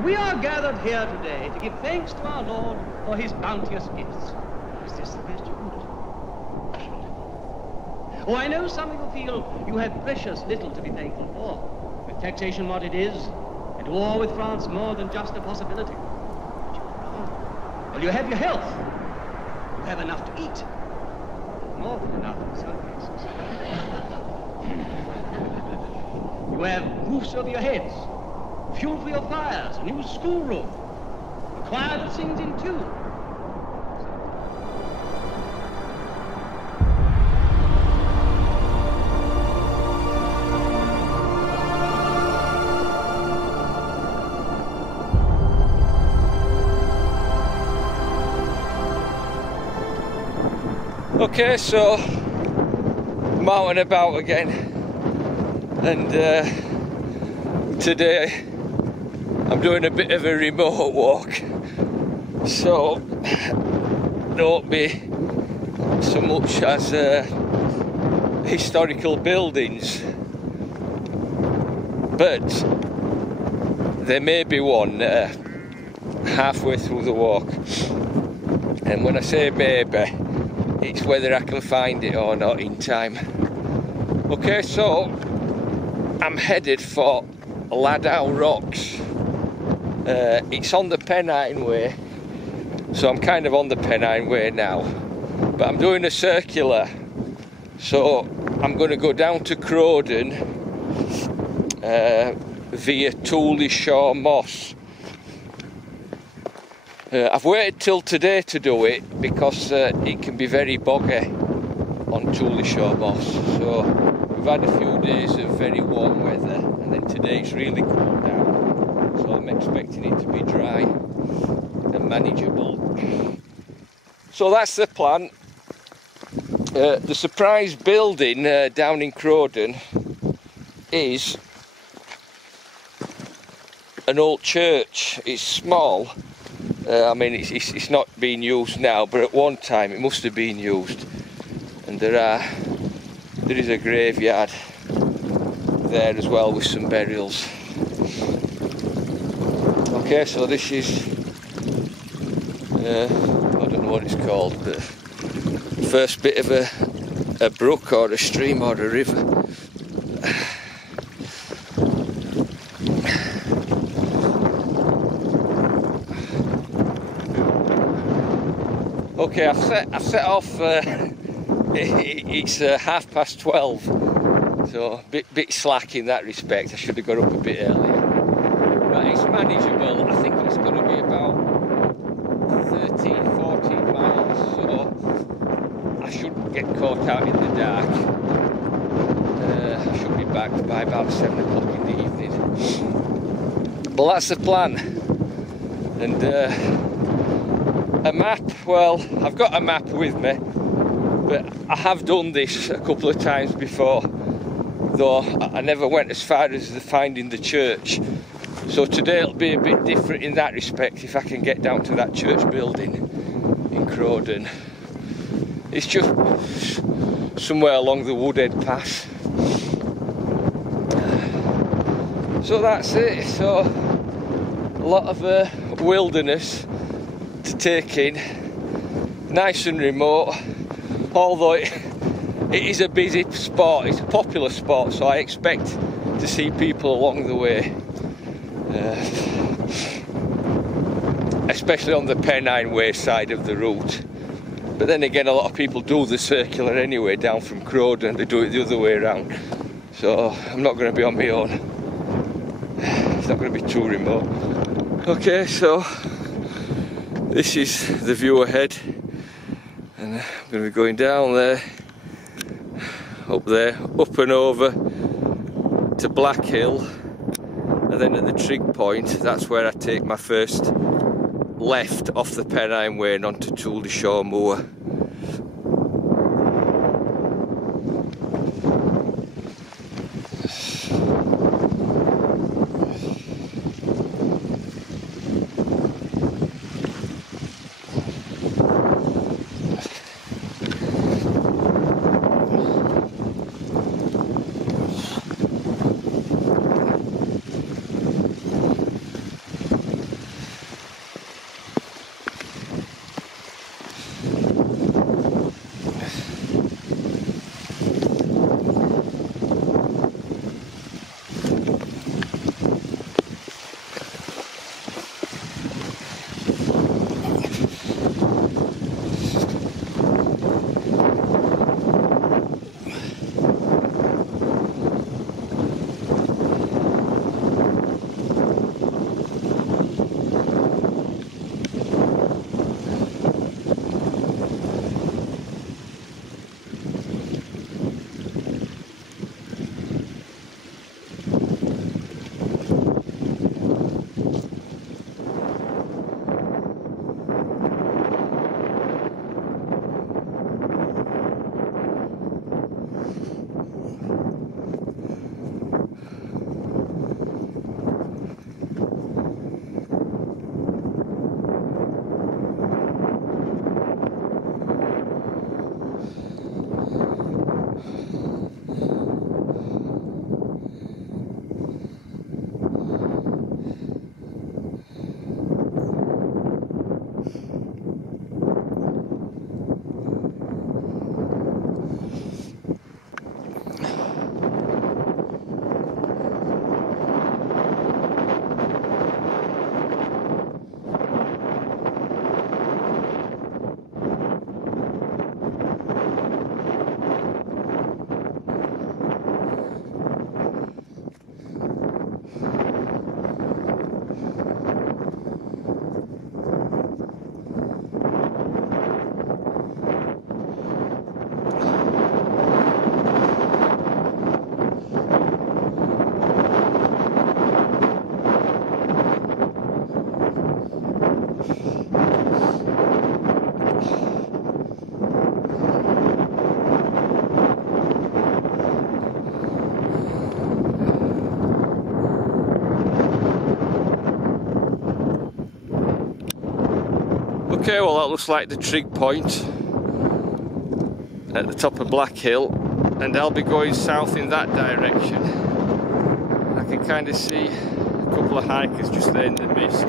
We are gathered here today to give thanks to our Lord for his bounteous gifts. Is this the best you could? Oh, I know some of you feel you have precious little to be thankful for, with taxation what it is, and war with France more than just a possibility. But you're wrong. Well, you have your health. You have enough to eat. More than enough in some cases. You have roofs over your heads, fuel for your fires, a new schoolroom, a choir that sings in tune. Okay, so I'm out and about again, and today I'm doing a bit of a remote walk, so there won't be so much as historical buildings, but there may be one halfway through the walk, and when I say maybe, it's whether I can find it or not in time. Okay, so I'm headed for Laddow Rocks. It's on the Pennine Way, so I'm kind of on the Pennine Way now, but I'm doing a circular, so I'm going to go down to Crowden via Tooleyshaw Moor. I've waited till today to do it because it can be very boggy on Tooleyshaw Moor. So we've had a few days of very warm weather, and then today it's really cooled down. So I'm expecting it to be dry and manageable. So that's the plan. The surprise building down in Crowden is an old church. It's small. I mean, it's not being used now, but at one time it must have been used. And there is a graveyard there as well with some burials. Okay, so this is I don't know what it's called, but first bit of a brook or a stream or a river. Okay, I've set off. It's 12:30, so a bit slack in that respect. I should have got up a bit earlier, but it's manageable. I think it's going to be about 13-14 miles, so I shouldn't get caught out in the dark. I should be back by about 7 o'clock in the evening. But that's the plan. And a map, well, I've got a map with me, but I have done this a couple of times before, though I never went as far as finding the church. So today it'll be a bit different in that respect if I can get down to that church building in Crowden. It's just somewhere along the Woodhead Pass. So that's it. So a lot of wilderness to take in, nice and remote, although it is a busy spot, it's a popular spot, so I expect to see people along the way, especially on the Pennine Way side of the route. But then again, a lot of people do the circular anyway down from Crowden, they do it the other way around, so I'm not going to be on my own. It's not going to be too remote. Okay, so this is the view ahead, and I'm going to be going down there, up there, up and over to Black Hill, and then at the trig point, that's where I take my first left off the Pennine Way and onto Tooleyshaw Moor. Okay, well that looks like the trig point at the top of Black Hill, and I'll be going south in that direction. I can kind of see a couple of hikers just there in the mist,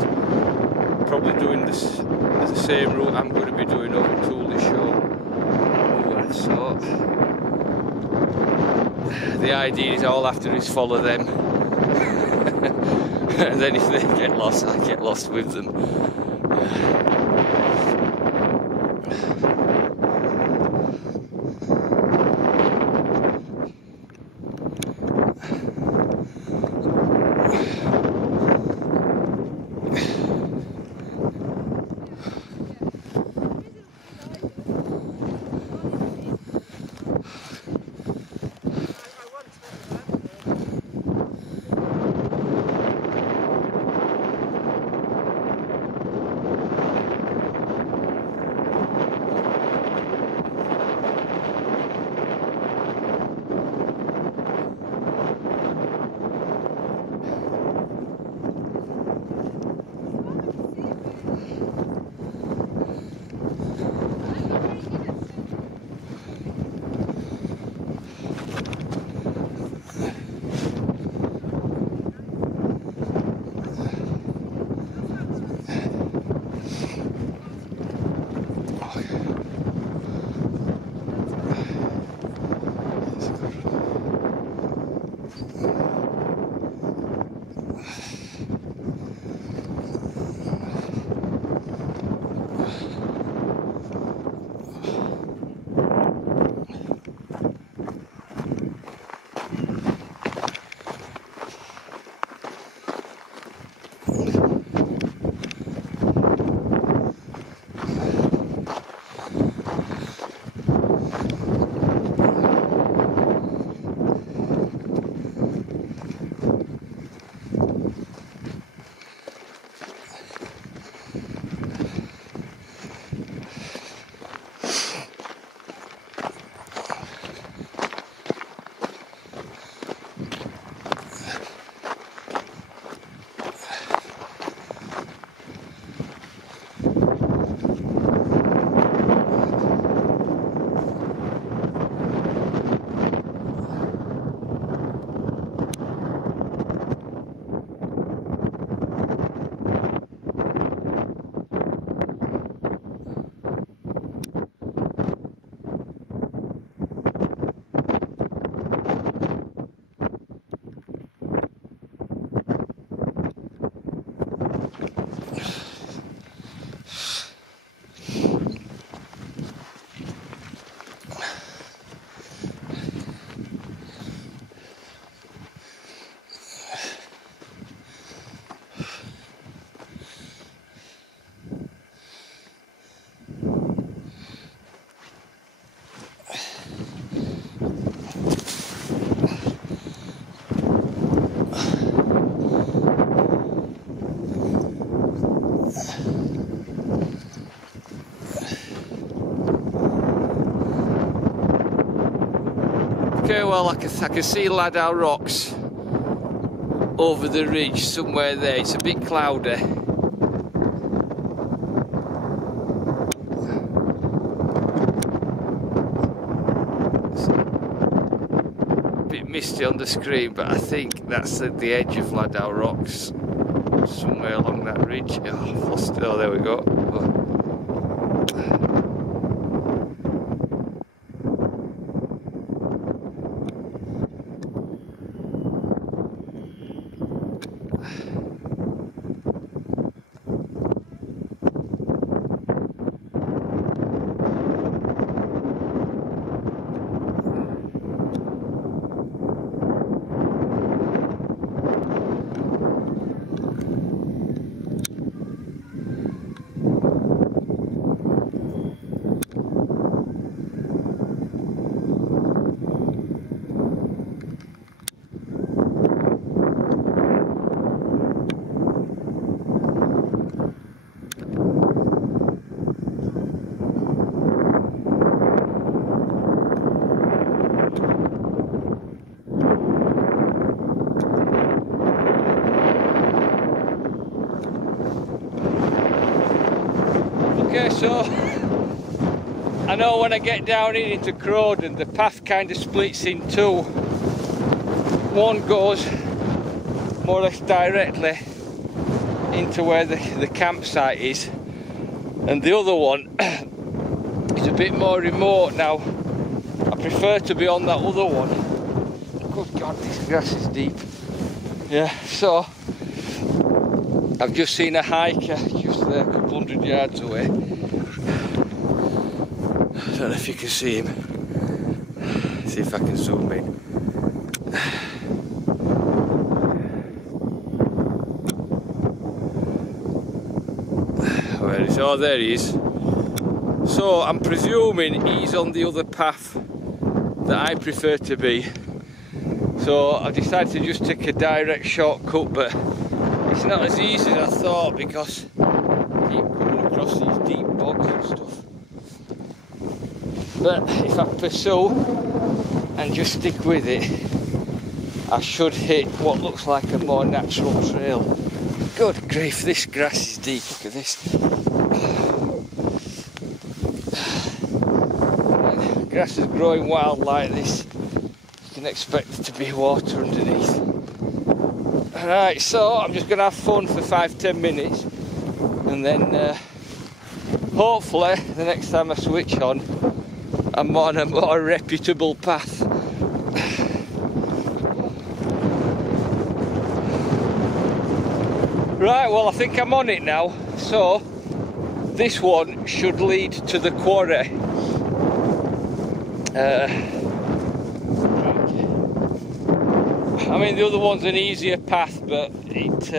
probably doing the same route I'm going to be doing over Tooleyshaw Moor. So the idea is all I have to do is follow them, and then if they get lost, I get lost with them. Okay, well I can see Laddow Rocks over the ridge somewhere there. It's a bit cloudy. It's a bit misty on the screen, but I think that's at the edge of Laddow Rocks, somewhere along that ridge. Oh, I've lost it. Oh, there we go. Oh. So I know when I get down into Crowden, the path kind of splits in two. One goes more or less directly into where the campsite is, and the other one is a bit more remote. Now I prefer to be on that other one. Good God, this grass is deep. Yeah, so I've just seen a hiker just there, a couple hundred yards away. I don't know if you can see him. See if I can zoom in. Where is he? Oh, there he is. So I'm presuming he's on the other path that I prefer to be. So I decided to just take a direct shortcut, but it's not as easy as I thought because I keep coming across these deep bogs and stuff. But if I pursue and just stick with it, I should hit what looks like a more natural trail. Good grief, this grass is deep, look at this. When grass is growing wild like this, you can expect there to be water underneath. Alright, so I'm just going to have fun for 5-10 minutes, and then hopefully the next time I switch on, I'm on a more reputable path. Right, well I think I'm on it now. So this one should lead to the quarry. I mean the other one's an easier path, but it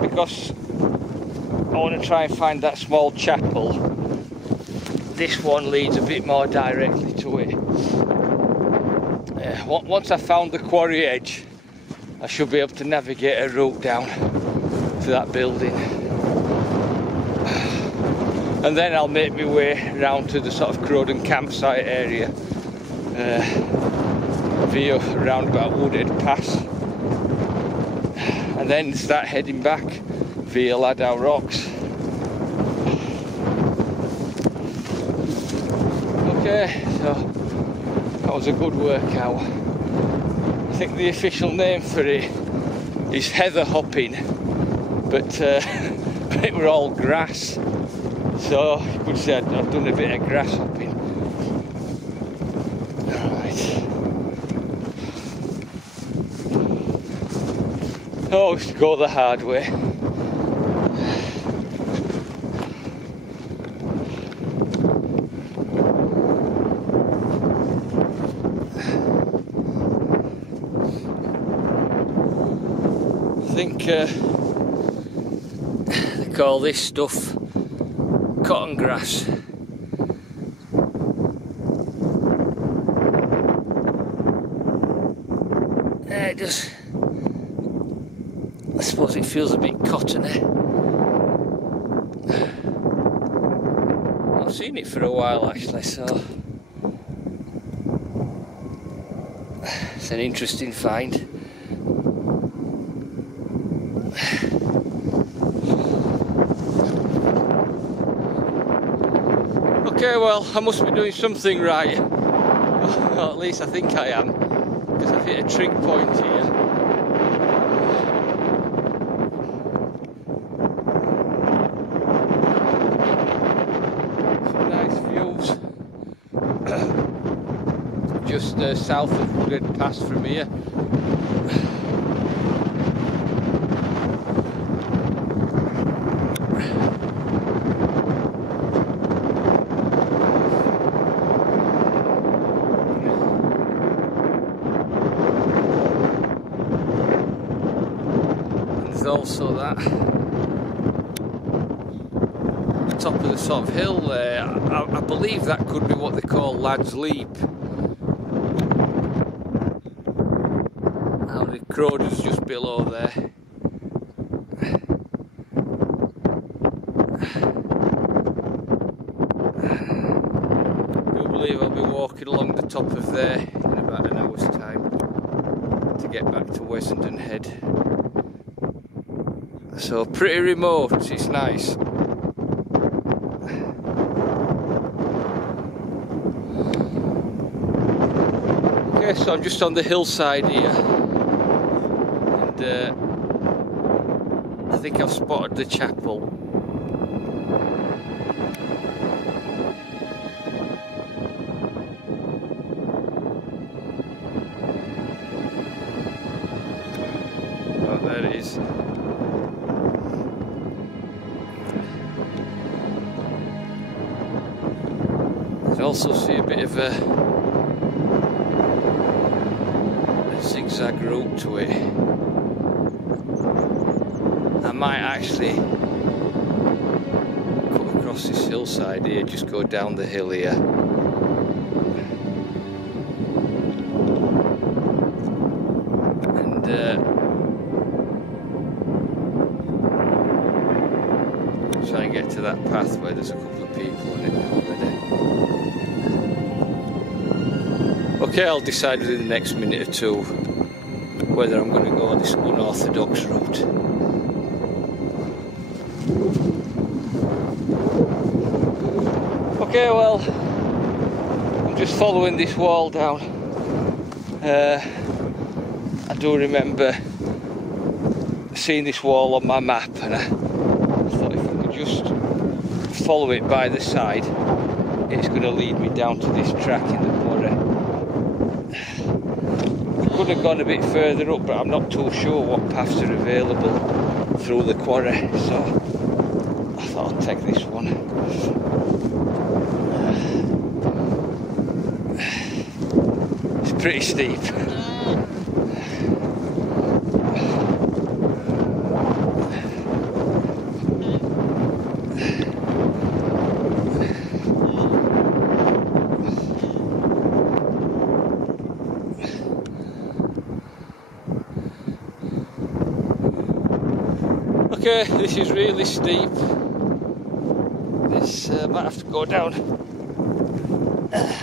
because I want to try and find that small chapel, this one leads a bit more directly to it. Once I found the quarry edge, I should be able to navigate a route down to that building, and then I'll make my way around to the sort of Crowden campsite area via roundabout Woodhead Pass, and then start heading back via Laddow Rocks. Okay, so that was a good workout. I think the official name for it is heather hopping, but it were all grass, so you could say I've done a bit of grass hopping. Alright. Oh, to go the hard way. I think they call this stuff cotton grass. It just, I suppose it feels a bit cottony. I've seen it for a while actually, so it's an interesting find. Okay, well, I must be doing something right, or at least I think I am, because I've hit a trig point here. Some nice views, just south of Woodhead Pass from here. Also that top of the sort of hill there, I believe that could be what they call Lad's Leap. Now the Crowden's just below there. I do believe I'll be walking along the top of there in about an hour's time to get back to Wessenden Head. So pretty remote, it's nice. Okay, so I'm just on the hillside here, and I think I've spotted the chapel. Oh, there it is. I also see a bit of a zigzag route to it. I might actually cut across this hillside here, just go down the hill here. And try and get to that path where there's a couple of people on it already. Okay, I'll decide within the next minute or two whether I'm going to go on this unorthodox route. Okay, well, I'm just following this wall down. I do remember seeing this wall on my map, and I thought if I could just follow it by the side, it's going to lead me down to this track in the quarry. I could have gone a bit further up, but I'm not too sure what paths are available through the quarry, so I thought I'd take this one. It's pretty steep. Okay, this is really steep. This might have to go down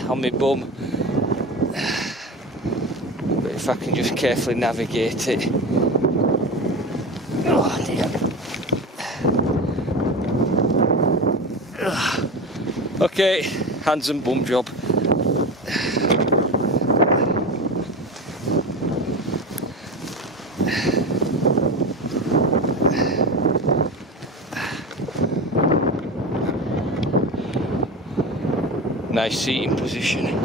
on my bum, but if I can just carefully navigate it. Oh dear. Okay, hands and bum job. Nice seating position.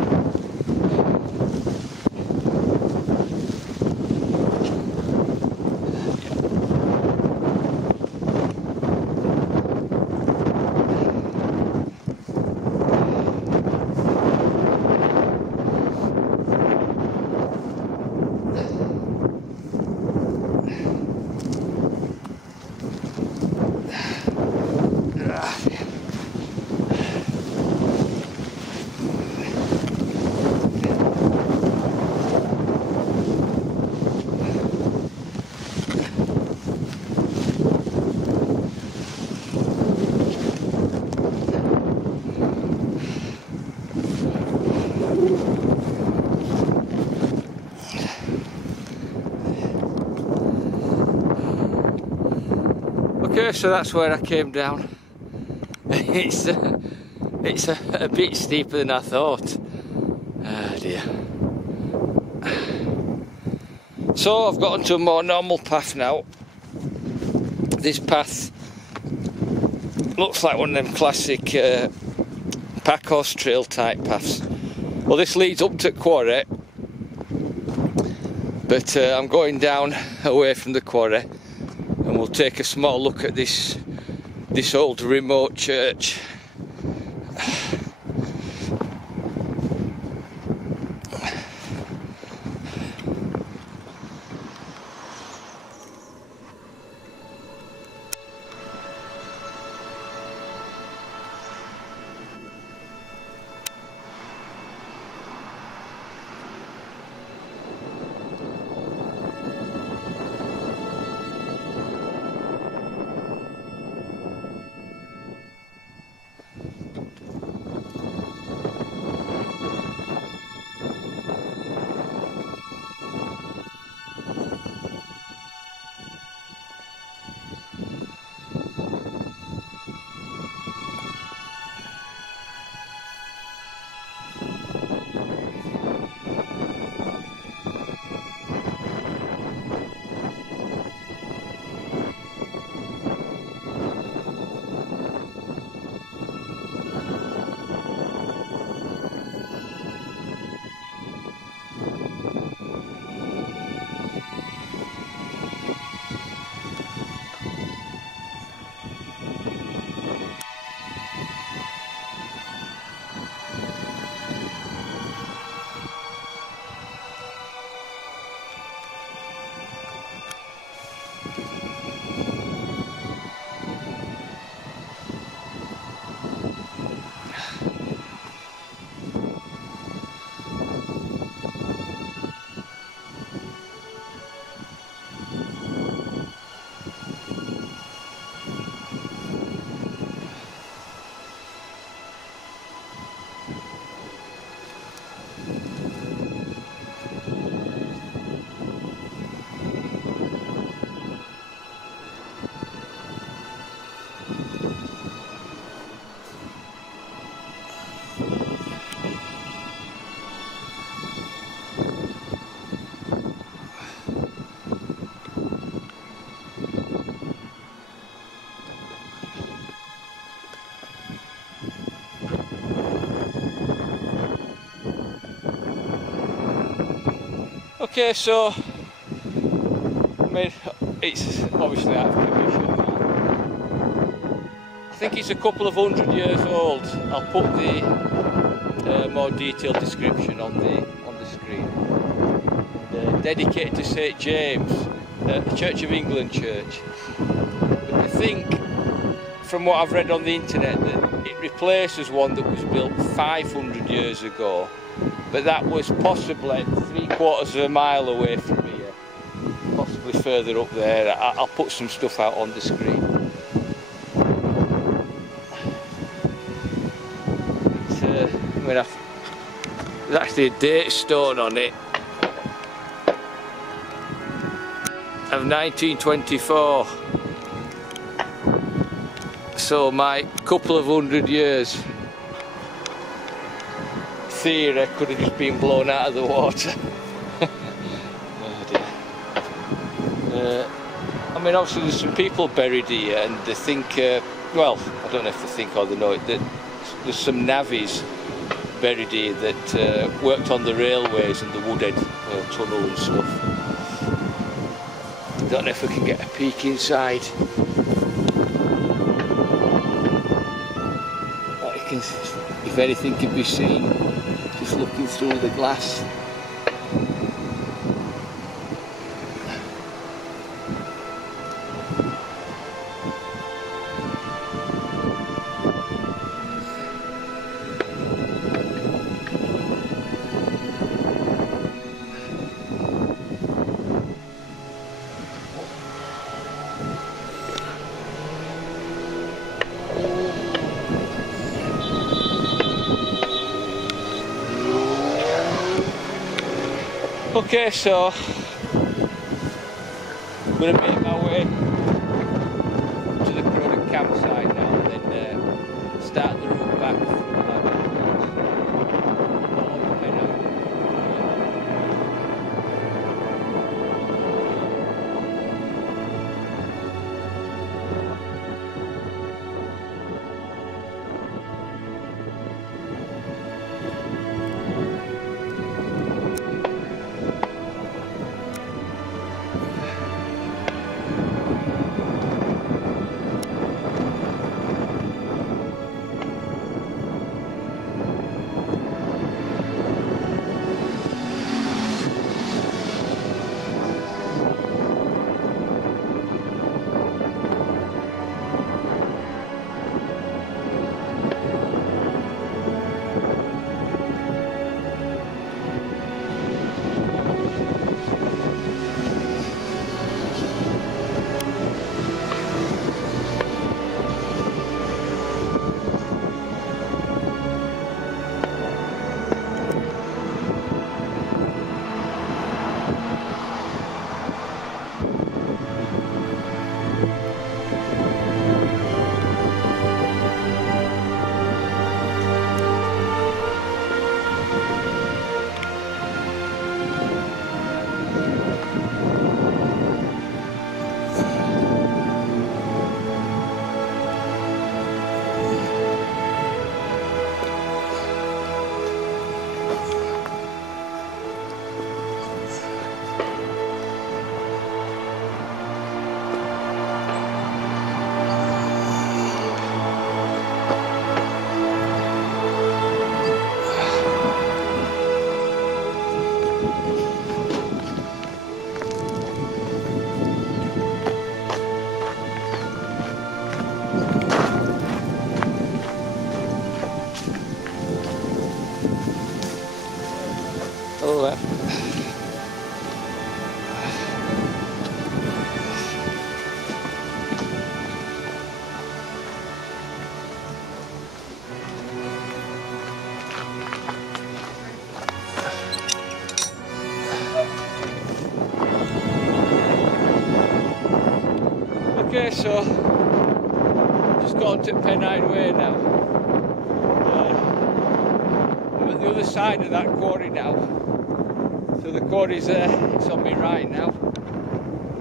Okay, so that's where I came down. It's a bit steeper than I thought. Ah dear. So I've got onto a more normal path now. This path looks like one of them classic pack horse trail type paths. Well, this leads up to quarry, but I'm going down away from the quarry, and we'll take a small look at this old remote church. Okay, so I mean, it's obviously out of commission now. I think it's a couple of 100 years old. I'll put the more detailed description on the screen. Dedicated to St James, the Church of England church. But I think, from what I've read on the internet, that it replaces one that was built 500 years ago. But that was possibly 3/4 of a mile away from here, possibly further up there. I'll put some stuff out on the screen. There's actually a date stone on it of 1924. So my couple of 100 years theory could have just been blown out of the water. Oh dear. I mean, obviously there's some people buried here, and they think, well, I don't know if they think or they know it, that there's some navvies buried here that worked on the railways and the Woodhead tunnel and stuff. I don't know if we can get a peek inside. If anything can be seen, just looking through the glass. Okay, so I'm going to make my way to the Crowden campsite now, and then start the route back from Laddow Okay, so just got to Pennine Way now. I'm at the other side of that quarry now. So the quarry's there, it's on me right now.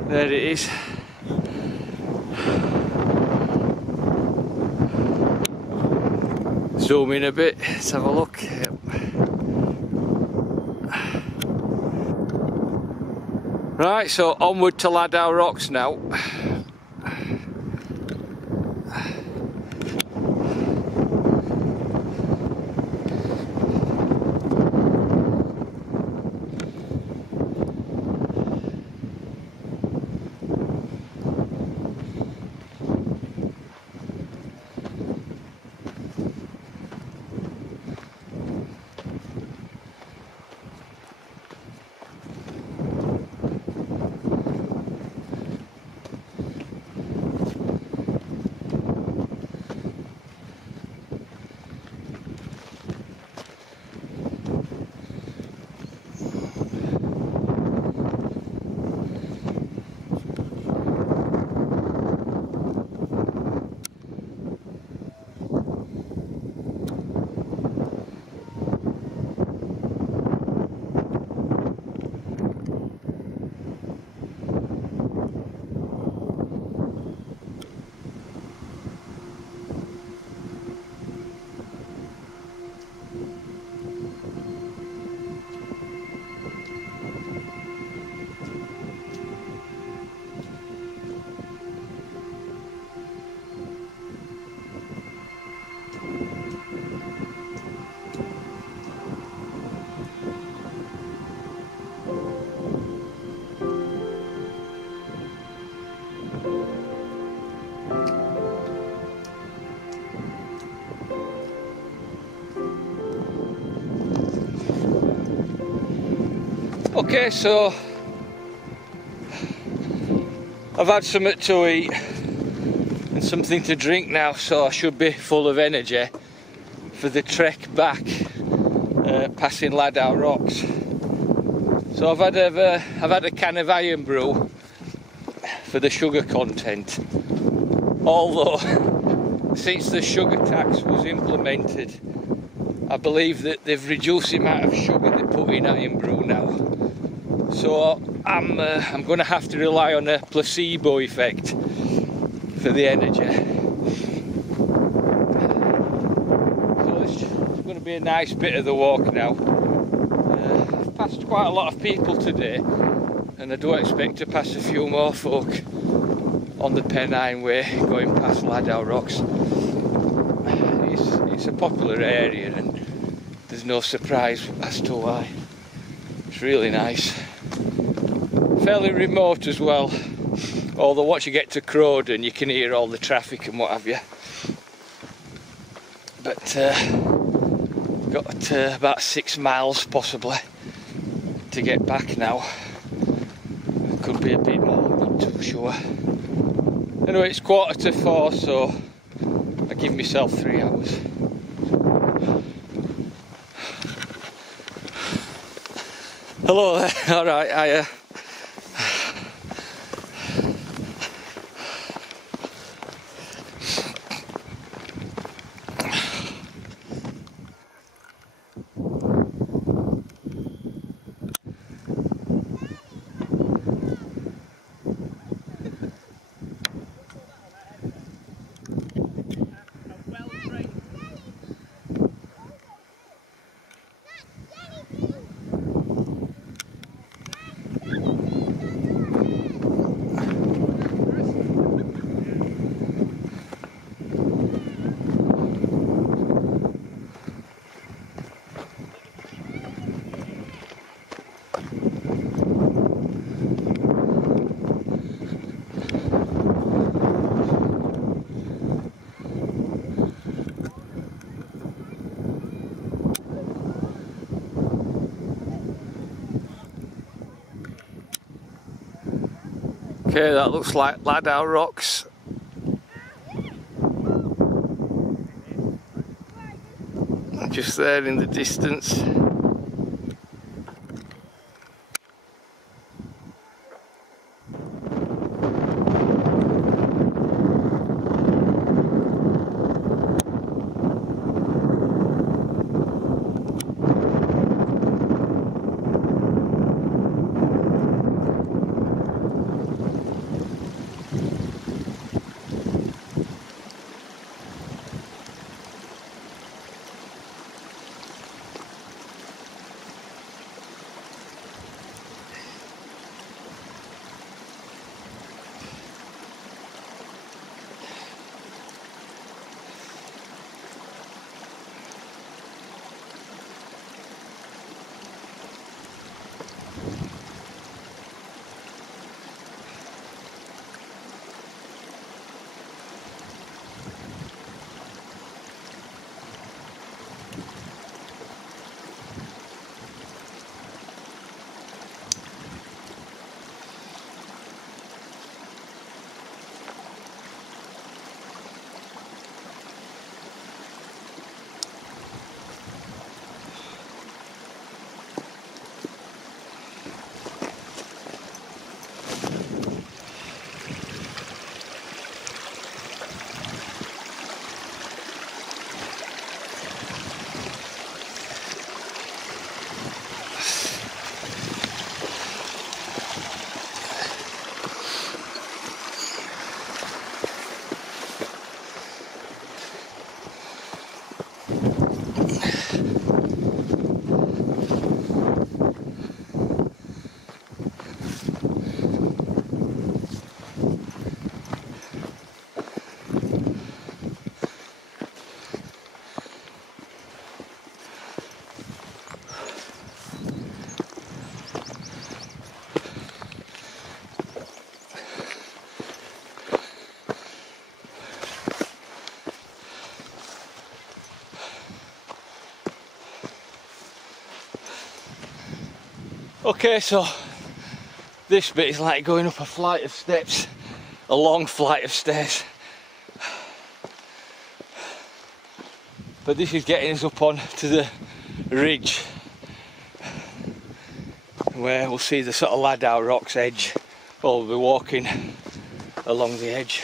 There it is. Zoom in a bit, let's have a look. Yep. Right, so onward to Laddow Rocks now. Okay, so I've had something to eat and something to drink now, so I should be full of energy for the trek back, passing Laddow Rocks. So I've had a can of iron brew for the sugar content. Although since the sugar tax was implemented, I believe that they've reduced the amount of sugar they put in iron brew now. So I'm going to have to rely on a placebo effect for the energy. So this is going to be a nice bit of the walk now. I've passed quite a lot of people today, and I do expect to pass a few more folk on the Pennine Way going past Laddow Rocks. It's a popular area and there's no surprise as to why. It's really nice. Fairly remote as well, although once you get to Crowden you can hear all the traffic and what have you. But got about 6 miles possibly to get back now. Could be a bit more, I'm not too sure. Anyway, it's 4:45, so I give myself 3 hours. Hello there, alright, Okay, that looks like Laddow Rocks. Just there in the distance. Okay, so this bit is like going up a flight of steps, a long flight of stairs. But this is getting us up on to the ridge where we'll see the sort of Laddow Rocks edge. Well, we'll be walking along the edge.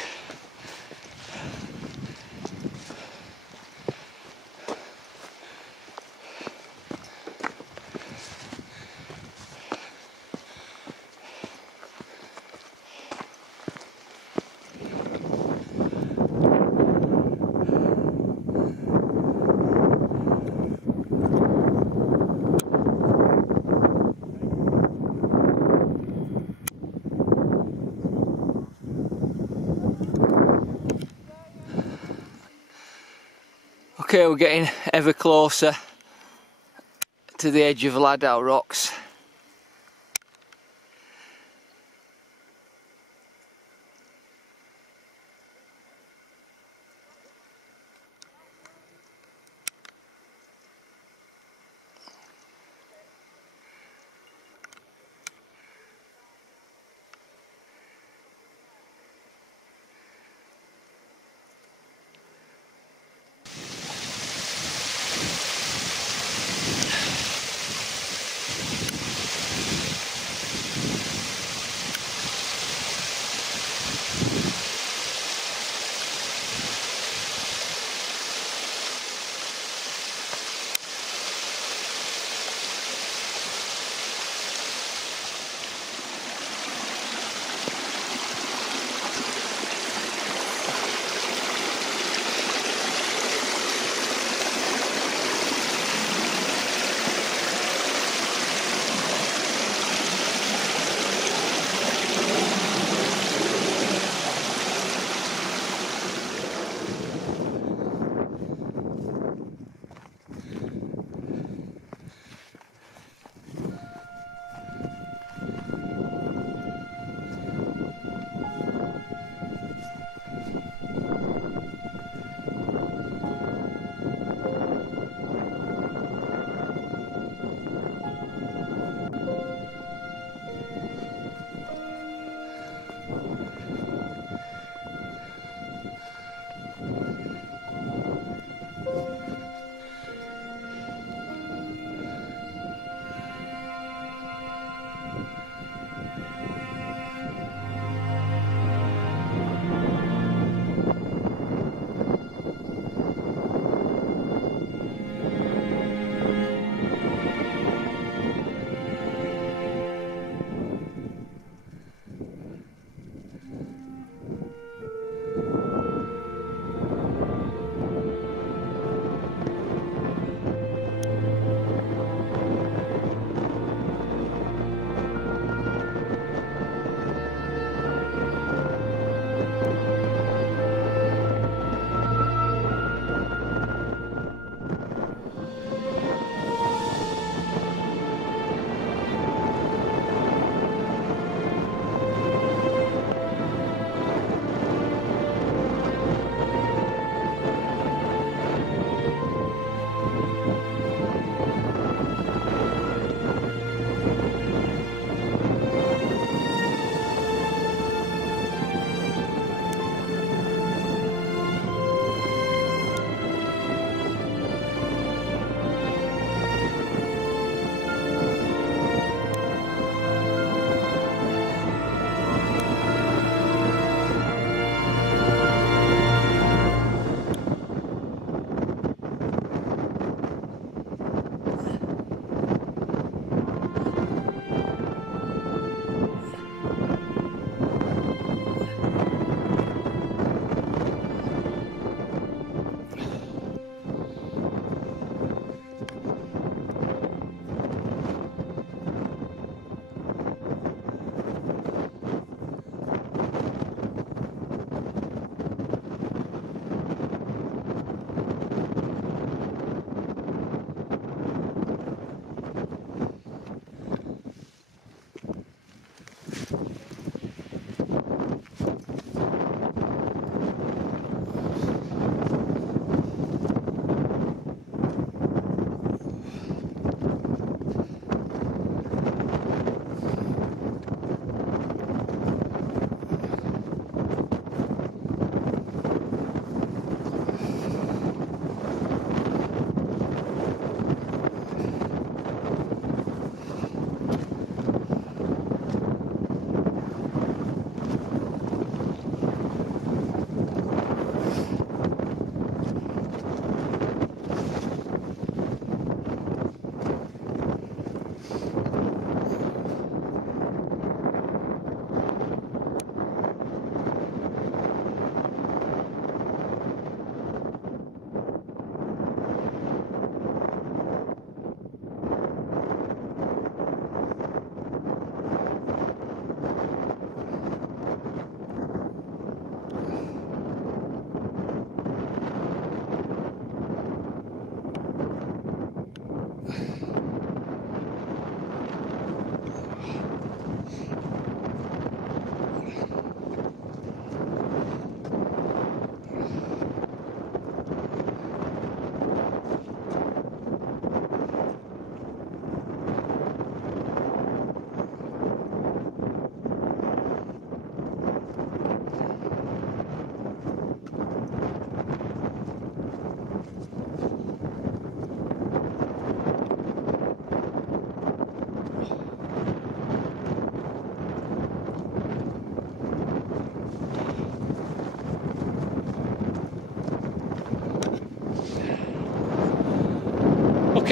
Okay, we're getting ever closer to the edge of Laddow Rocks.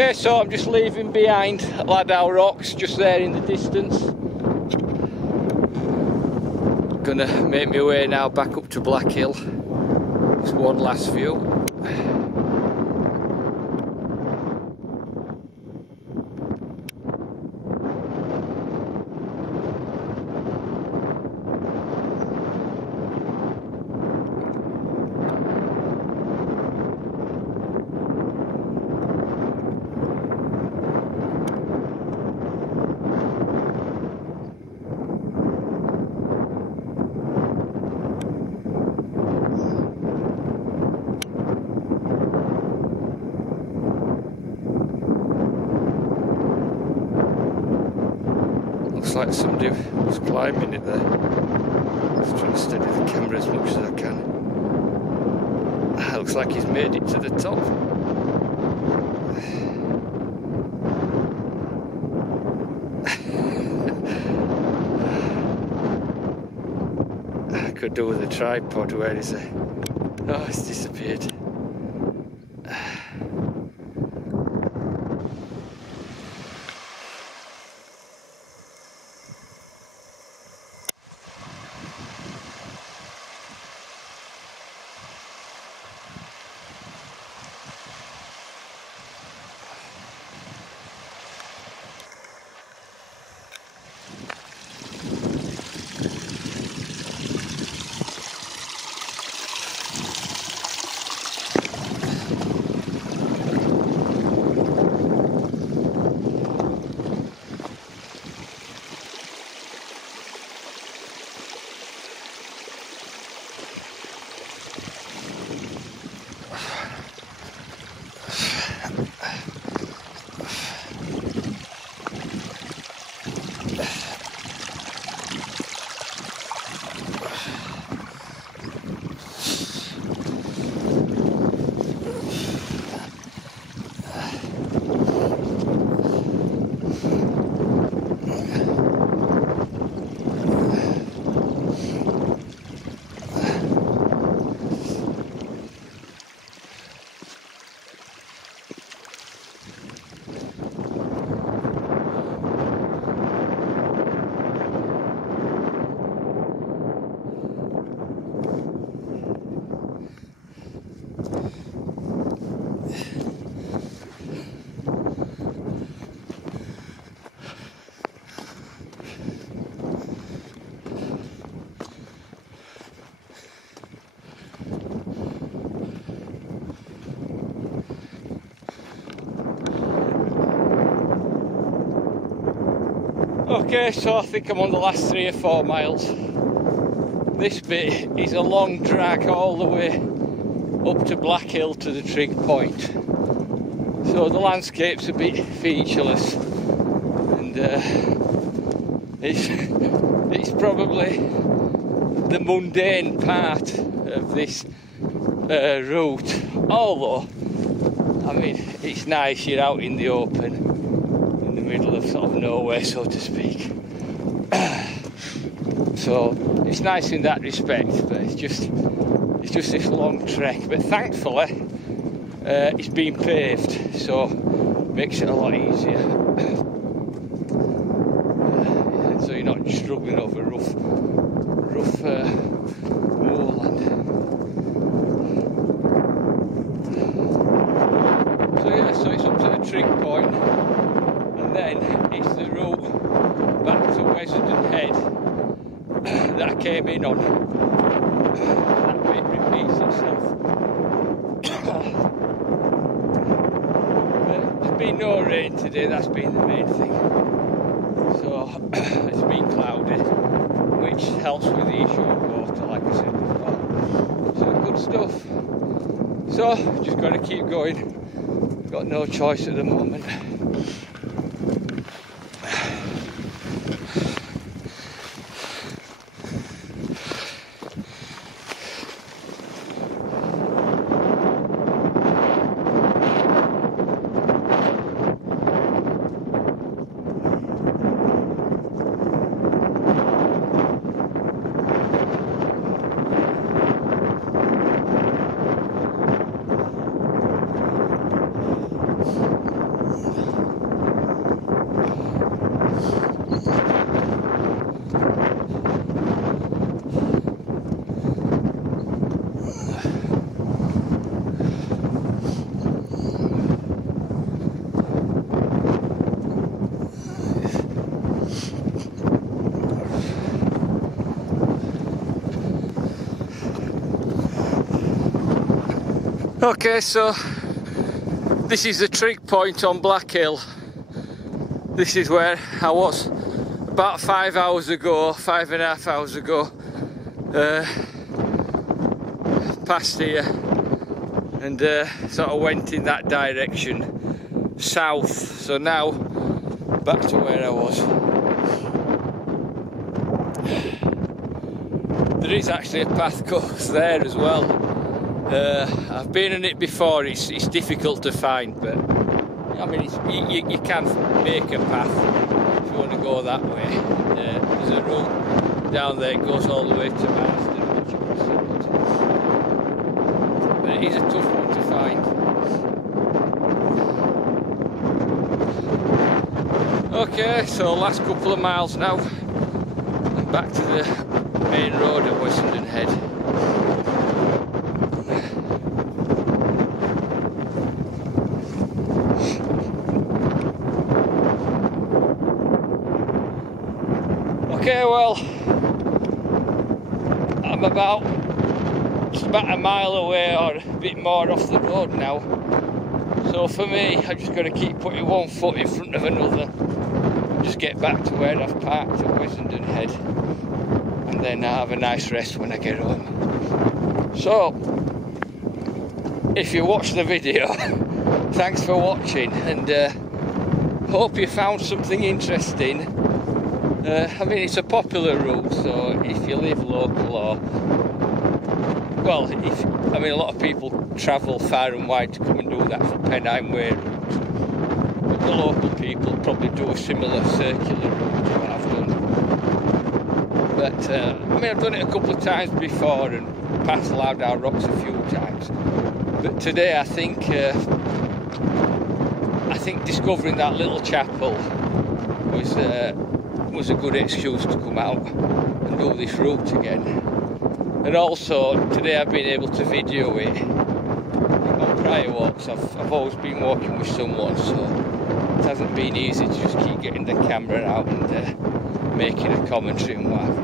Okay, so I'm just leaving behind Laddow Rocks, just there in the distance. Gonna make my way now back up to Black Hill. Just one last view. Looks like somebody was climbing it there. Just trying to steady the camera as much as I can. Looks like he's made it to the top. I could do with a tripod. Where is it? Oh, it's disappeared. Okay, so I think I'm on the last 3 or 4 miles. This bit is a long drag all the way up to Black Hill to the trig point. So the landscape's a bit featureless, and it's probably the mundane part of this route. Although, I mean, it's nice, you're out in the open, in the middle of sort of nowhere, so to speak. So it's nice in that respect, but it's just this long trek. But thankfully, it's been paved, so it makes it a lot easier. So you're not struggling over rough moorland. So yeah, so it's up to the trig point, and then it's the route back to Wessenden Head that I came in on. That bit repeats itself. There's been no rain today, that's been the main thing. So it's been cloudy, which helps with the issue of water, like I said before. So good stuff. So just got to keep going. Got no choice at the moment. Okay, so this is the trig point on Black Hill. This is where I was about 5 hours ago, 5.5 hours ago. Past here and sort of went in that direction south. So now back to where I was. There is actually a path goes there as well. I've been in it before. It's difficult to find, but I mean you can make a path if you want to go that way. There's a route down there, it goes all the way to Marsden, which you can see. But it is a tough one to find. Okay, so last couple of miles now, and back to the main road at Wessenden Head. Okay, well, I'm just about a mile away or a bit more off the road now. So for me, I'm just going to keep putting one foot in front of another. Just get back to where I've parked at Wessenden Head. And then I'll have a nice rest when I get home. So, if you watched the video, thanks for watching, and hope you found something interesting. I mean, it's a popular route, so if you live local or, well, I mean, a lot of people travel far and wide to come and do that for Pennine Way route. But the local people probably do a similar circular route to what I've done. But, I mean, I've done it a couple of times before and passed Laddow Rocks a few times. But today I think discovering that little chapel was a good excuse to come out and do this route again. And also today I've been able to video it. On prior walks I've always been walking with someone, so it hasn't been easy to just keep getting the camera out and making a commentary and what have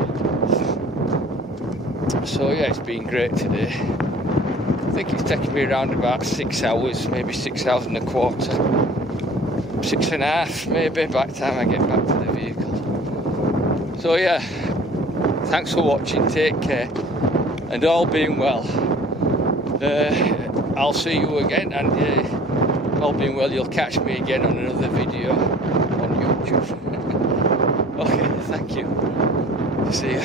you. So yeah, it's been great today. I think it's taken me around about 6 hours, maybe 6 hours and a quarter, 6.5 maybe by the time I get back to the vehicle. So yeah, thanks for watching, take care, and all being well, I'll see you again, and all being well, you'll catch me again on another video on YouTube. Okay, thank you, see ya.